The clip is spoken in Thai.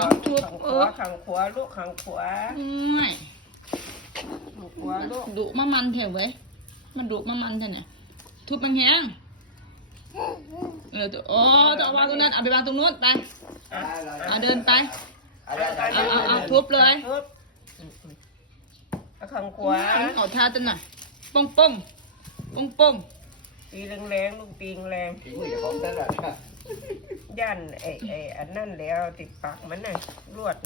เอาทุบขังขวาลูกขังขวา ไม่ ขังขวาลูก ดุมะมันเถอะเว้ยมันดุมะมันเถอะเนี่ยทุบมันแห้งโอ้จะเอาวางตรงนั้นเอาไปวางตรงนู้นไปเอาเดินไปเอาทุบเลย ขังขวา เอาท่าจังหน่อยป้งป้งป้งป้ง ตีแรงลูกตีแรง ทิ้งไว้ของแต่ละ ย่านไอ้อันนั่นแล้วติดปากมันน่ะรวด